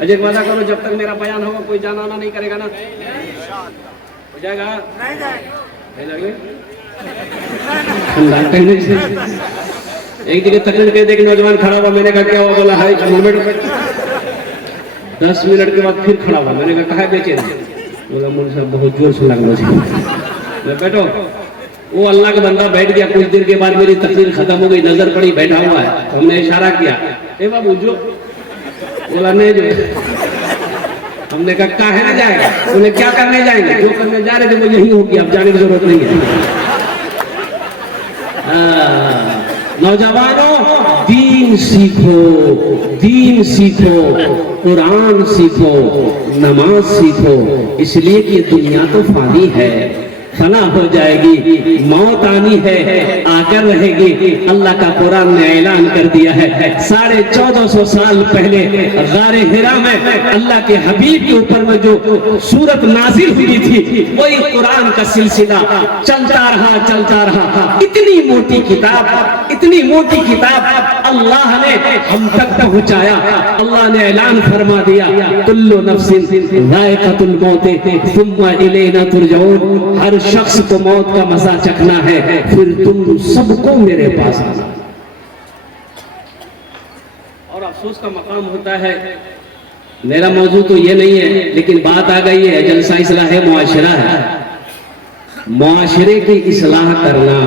अजय वादा करो जब तक मेरा बयान होगा कोई जाना आना नहीं करेगा ना? हो जाएगा? नहीं जाएगा। एक जगह तकरीर के देख नौजवान खड़ा हुआ, मैंने कहा क्या हुआ? बोला है 10 मिनट के बाद फिर खड़ा हुआ, मैंने कहा कहा बेचे? बोला मुझे साहब बहुत जोर से लगना चाहिए। बैठो। वो अल्लाह का बंदा बैठ गया, कुछ देर के बाद मेरी तकरीर खत्म हो गई, नजर पड़ी बैठा हुआ है, तो हमने इशारा किया, ए बाबू जो। बोला नहीं जो। हमने कहा काहे ना जाएगा? बोले क्या करने जाएंगे? जो करने जा रहे थे वो यही होगी, अब जाने की जरूरत नहीं है। नौजवानों, दीन सीखो, दीन सीखो, कुरान सीखो, नमाज सीखो, इसलिए कि दुनिया तो फानी है, फना हो जाएगी, मौत आनी है, आकर रहेगी। अल्लाह का कुरान ने ऐलान कर दिया है 1450 साल पहले गारे हिरा में अल्लाह के हबीब के ऊपर में जो सूरत नाजिल हुई थी, वही कुरान का सिलसिला चलता रहा। इतनी मोटी किताब, इतनी मोटी किताब अल्लाह ने हम तक पहुंचाया। अल्लाह ने ऐलान फरमा दिया, कुल्लु नफ्सिन ज़ाइक़तुल मौत सुम्मा इलैना तुरजऊन। हर शख्स को मौत का मजा चखना है, फिर तुम सबको मेरे पास आना। और अफसोस का मकाम होता है, मेरा मौजू तो ये नहीं है, लेकिन बात आ गई है, जलसा इस्लाह है, मुआशरा है, मुआशरे की इस्लाह करना।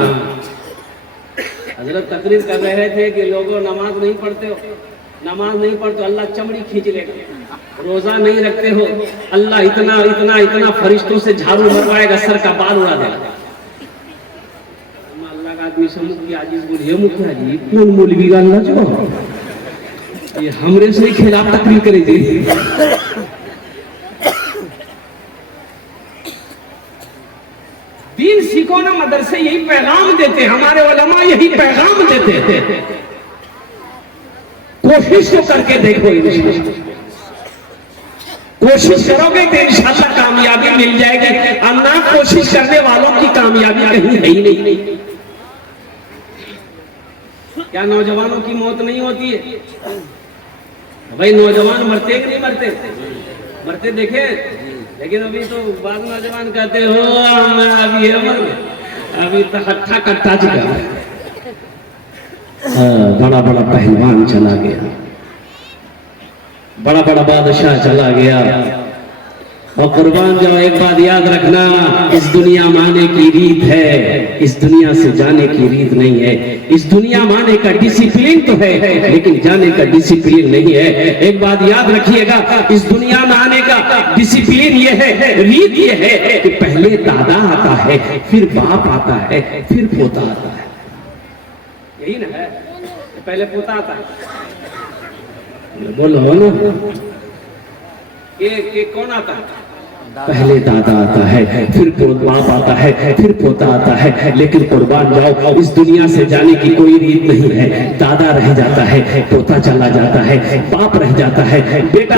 हजरत तकरीर कर रहे थे कि लोगों नमाज नहीं पढ़ते हो, नमाज नहीं पढ़ते अल्लाह चमड़ी खींच लेगा, रोजा नहीं रखते हो अल्लाह इतना इतना इतना फरिश्तों से झाड़ू मरवाएगा, सर का बाल उड़ा देगा। अल्लाह का आदमी से मुख्य आजीज बोलिए, मुख्य जी कौन मौलवी का अल्लाह जो ये हमरे से खिलाफ तकरीर करेगी। दीन सीखो ना, मदरसे यही पैगाम देते, हमारे उलमा यही पैगाम देते थे। कोशिश तो करके देखो, कोशिश करोगे तो इंशाअल्लाह कामयाबी मिल जाएगी, और ना कोशिश करने वालों की कामयाबी कहीं है ही नहीं। क्या नौजवानों की मौत नहीं होती है? भाई नौजवान मरते कि नहीं मरते? मरते देखे, लेकिन अभी तो बाद नौजवान कहते हो अभी अभी तो हट्ठा कट्टा चुका, बड़ा बड़ा पहलवान चला गया, बड़ा बड़ा बादशाह चला गया। और कुर्बान जाओ, एक बात याद रखना, इस दुनिया में आने की रीत है, इस दुनिया से जाने की रीत नहीं है। इस दुनिया में आने का डिसिप्लिन तो है, लेकिन जाने का डिसिप्लिन नहीं है। एक बात याद रखिएगा, इस दुनिया में आने का डिसिप्लिन ये है, रीत ये है कि पहले दादा आता है, फिर बाप आता है, फिर पोता आता है। यही ना है, पहले पोता आता है। बोलो बोलो, ये कौन आता है? पहले दादा आता है, फिर बाप आता है, फिर पोता आता है। लेकिन कुर्बान जाओ, इस दुनिया से जाने की कोई रीत नहीं है। दादा रह जाता है, पोता चला जाता है, बाप रह जाता है, बेटा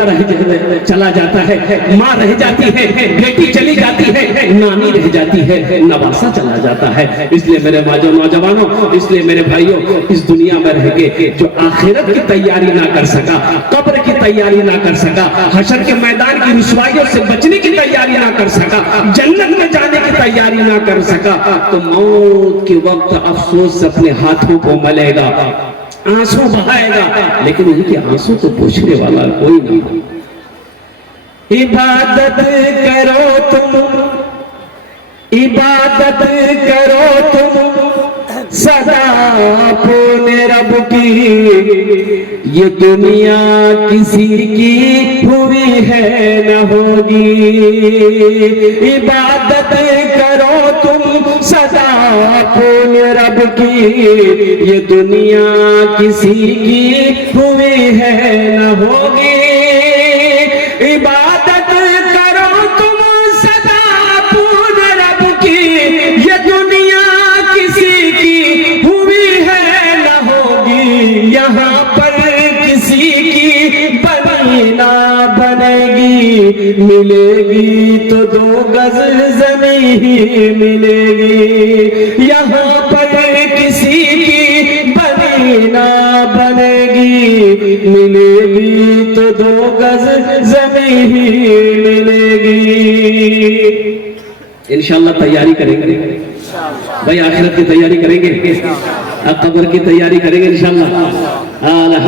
चला जाता है, माँ रह जाती है, बेटी चली जाती है, नानी रह जाती है, नवासा चला जाता है। इसलिए मेरे नौजवानों, इसलिए मेरे भाइयों, इस दुनिया में रह के जो आखिरत की तैयारी ना कर सका, कब्र की तैयारी ना कर सका, हशर के मैदान की रुसवाइयों से बचने की तैयारी ना कर सका, जन्नत में जाने की तैयारी ना कर सका, तो मौत के वक्त अफसोस अपने हाथों को मलेगा, आंसू बहाएगा, लेकिन उनके आंसू को पोंछने वाला कोई नहीं। इबादत करो तुम, इबादत करो तुम सदा अपने रब की, ये दुनिया किसी की हुई है न होगी। इबादत करो तुम सदा अपने रब की, ये दुनिया किसी की हुई है न होगी। इबादत करो तुम सदा अपने रब की, ये दुनिया किसी की हुई है न होगी। यहाँ पर किसी की बनी ना बनेगी, मिलेगी तो 2 गज ज़मीन ही मिलेगी। यहाँ पर किसी की बनी ना बनेगी, मिलेगी तो 2 गज जमीन ही मिलेगी। इंशाअल्लाह तैयारी करेंगे भाई, आखिरत की तैयारी करेंगे, कब्र की तैयारी करेंगे इंशाअल्लाह।